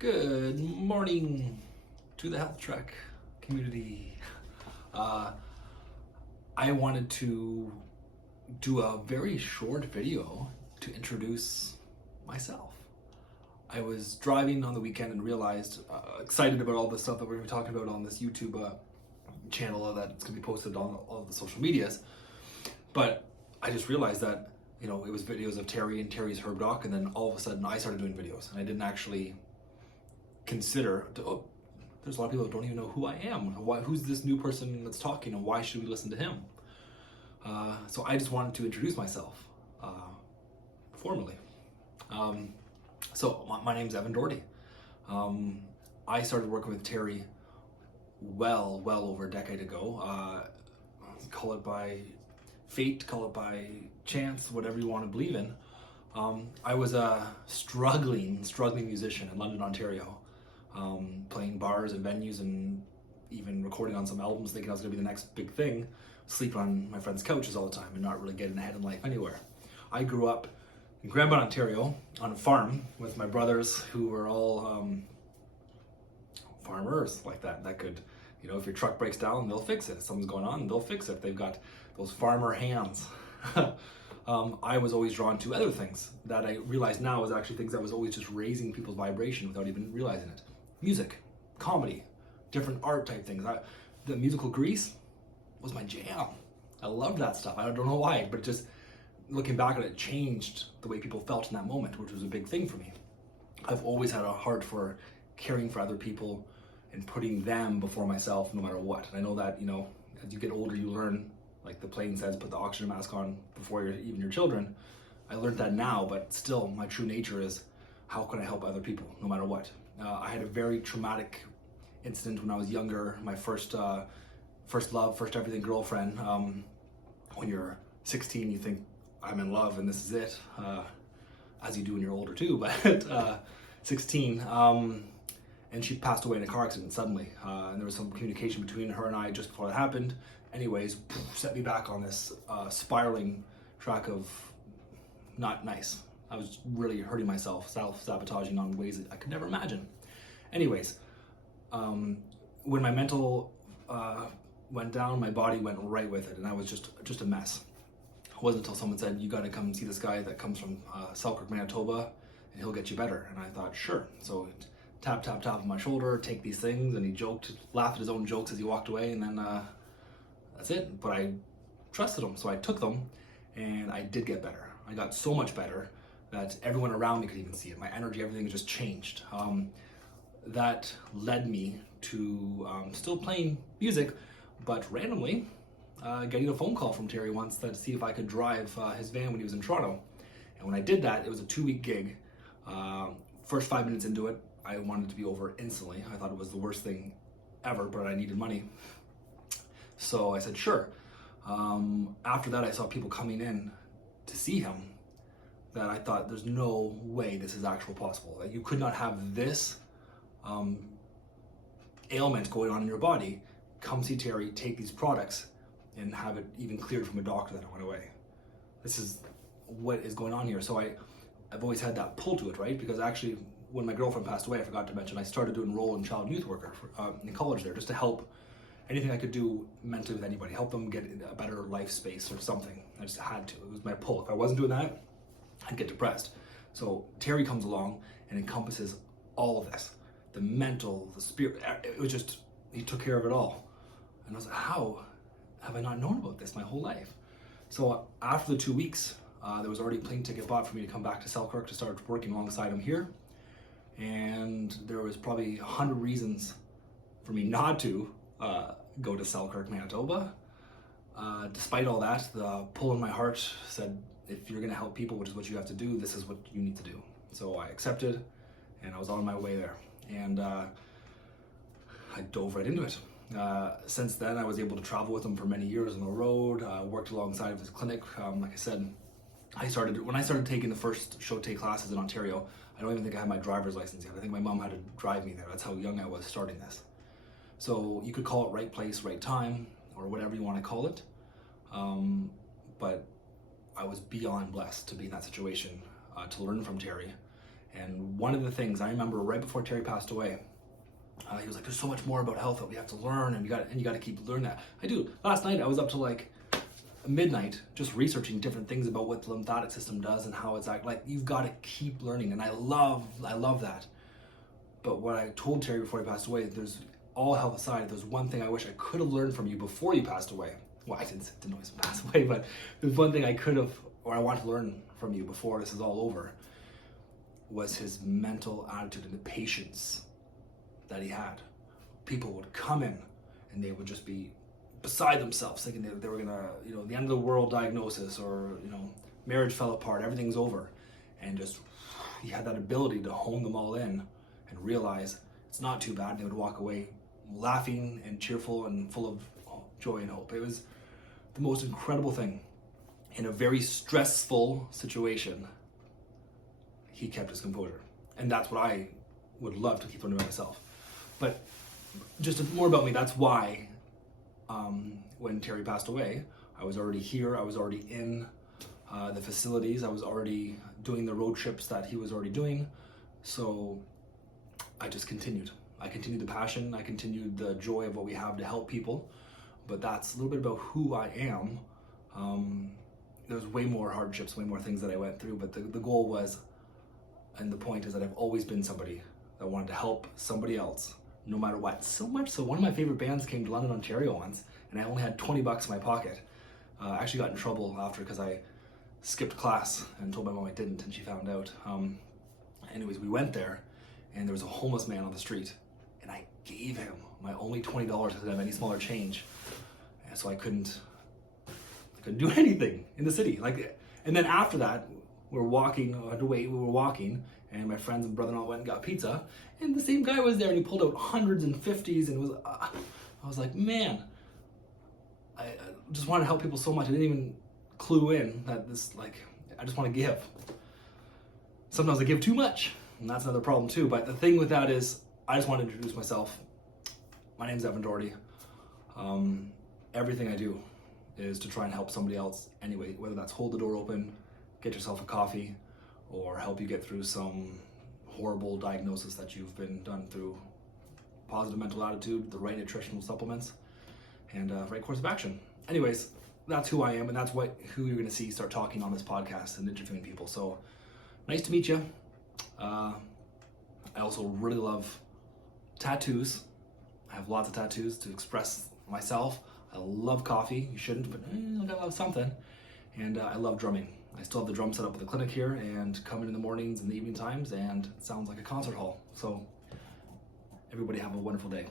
Good morning to the Health Trek community. Uh, I wanted to do a very short video to introduce myself. I was driving on the weekend and realized, excited about all the stuff that we're going to be talking about on this YouTube channel that's going to be posted on all the social medias. But I just realized that, it was videos of Terry and Terry's Herb Doc, and then all of a sudden I started doing videos, and I didn't actually consider, there's a lot of people that don't even know who I am. Who's this new person that's talking, and why should we listen to him? So I just wanted to introduce myself formally. So my name's Evan Doherty. I started working with Terry well over a decade ago. Call it by fate, call it by chance, whatever you want to believe in. I was a struggling musician in London, Ontario, playing bars and venues and even recording on some albums, thinking I was going to be the next big thing, sleeping on my friends' couches all the time and not really getting ahead in life anywhere. I grew up in Granbrook, Ontario, on a farm with my brothers who were all farmers like that could, if your truck breaks down, they'll fix it. If something's going on, they'll fix it. They've got those farmer hands. I was always drawn to other things that I realize now is actually things that was always just raising people's vibration without even realizing it. Music, comedy, different art type things. The musical Grease was my jam. I loved that stuff. I don't know why, but just looking back at it changed the way people felt in that moment, which was a big thing for me. I've always had a heart for caring for other people and putting them before myself no matter what. And I know that, as you get older, you learn, like the plane says, put the oxygen mask on before even your children. I learned that now, but still my true nature is, how can I help other people no matter what? I had a very traumatic incident when I was younger. My first love, first everything girlfriend. When you're 16, you think, I'm in love and this is it, as you do when you're older too, but 16, and she passed away in a car accident suddenly, and there was some communication between her and I just before that happened. Anyways, set me back on this spiraling track of not nice. I was really hurting myself, self-sabotaging on ways that I could never imagine. Anyways, when my mental went down, my body went right with it, and I was just a mess. It wasn't until someone said, you got to come see this guy that comes from Selkirk, Manitoba, and he'll get you better. And I thought, sure. So tap on my shoulder, take these things, and he laughed at his own jokes as he walked away, and then that's it. But I trusted him, so I took them, and I did get better. I got so much better that everyone around me could even see it. My energy, everything just changed. That led me to still playing music, but randomly getting a phone call from Terry once to see if I could drive his van when he was in Toronto. And when I did that, it was a 2-week gig. First 5 minutes into it, I wanted to be over instantly. I thought it was the worst thing ever, but I needed money. So I said, sure. After that, I saw people coming in to see him that I thought, there's no way this is actually possible. That you could not have this ailment going on in your body, come see Terry, take these products, and have it even cleared from a doctor that it went away. This is what is going on here. So I've always had that pull to it, right? Because actually, when my girlfriend passed away, I forgot to mention, I started to enroll in child and youth worker in college there, just to help anything I could do mentally with anybody, help them get a better life space or something. I just had to. It was my pull. If I wasn't doing that, I'd get depressed. So Terry comes along and encompasses all of this. The mental, the spirit, it was just, he took care of it all. And I was like, how have I not known about this my whole life? So after the 2 weeks, there was already a plane ticket bought for me to come back to Selkirk to start working alongside him here. And there was probably 100 reasons for me not to go to Selkirk, Manitoba. Despite all that, the pull in my heart said, if you're gonna help people, which is what you have to do, this is what you need to do. So I accepted, and I was on my way there. And I dove right into it. Since then, I was able to travel with him for many years on the road, worked alongside of his clinic. Like I said, when I started taking the first Shote classes in Ontario, I don't even think I had my driver's license yet. I think my mom had to drive me there. That's how young I was starting this. So you could call it right place, right time, or whatever you want to call it. But I was beyond blessed to be in that situation, to learn from Terry And one of the things I remember right before Terry passed away, he was like, "There's so much more about health that we have to learn, and you got to keep learning that." I do. Last night I was up to like midnight just researching different things about what the lymphatic system does and how it's like you've got to keep learning, and I love that. But what I told Terry before he passed away, there's all health aside, there's one thing I wish I could have learned from you before you passed away. Well, I didn't know he was gonna pass away, but there's one thing I could have, or I want to learn from you before this is all over, was his mental attitude and the patience that he had. People would come in and they would just be beside themselves, thinking they were gonna, the end of the world diagnosis, or marriage fell apart, everything's over, and just he had that ability to hone them all in and realize it's not too bad. They would walk away laughing and cheerful and full of joy and hope. It was the most incredible thing. In a very stressful situation, he kept his composure, and that's what I would love to keep learning about myself. But just more about me, that's why when Terry passed away, I was already here, I was already in the facilities, I was already doing the road trips that he was already doing, so I just continued. I continued the passion, I continued the joy of what we have to help people, but that's a little bit about who I am. There's way more hardships, way more things that I went through, but the goal was, and the point is that I've always been somebody that wanted to help somebody else, no matter what. So much so, one of my favorite bands came to London, Ontario once, and I only had $20 in my pocket. I actually got in trouble after because I skipped class and told my mom I didn't, and she found out. Anyways, we went there, and there was a homeless man on the street, and I gave him my only $20 because I didn't have any smaller change, and so I couldn't do anything in the city. And then after that, we were walking, and my friends and brother-in-law went and got pizza, and the same guy was there, and he pulled out hundreds and 50s, and I was like, man, I just want to help people so much. I didn't even clue in that I just want to give. Sometimes I give too much, and that's another problem too. But the thing with that is, I just want to introduce myself. My name's Evan Doherty. Everything I do is to try and help somebody else anyway, whether that's hold the door open, get yourself a coffee, or help you get through some horrible diagnosis that you've been done through positive mental attitude, the right nutritional supplements, and right course of action. Anyways, that's who I am, and that's who you're going to see start talking on this podcast and interviewing people. So nice to meet you. I also really love tattoos. I have lots of tattoos to express myself. I love coffee. You shouldn't, but I gotta love something. And I love drumming. I still have the drum set up at the clinic here, and come in the mornings and the evening times, and it sounds like a concert hall. So everybody have a wonderful day.